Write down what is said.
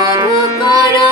Bhagavad Gita.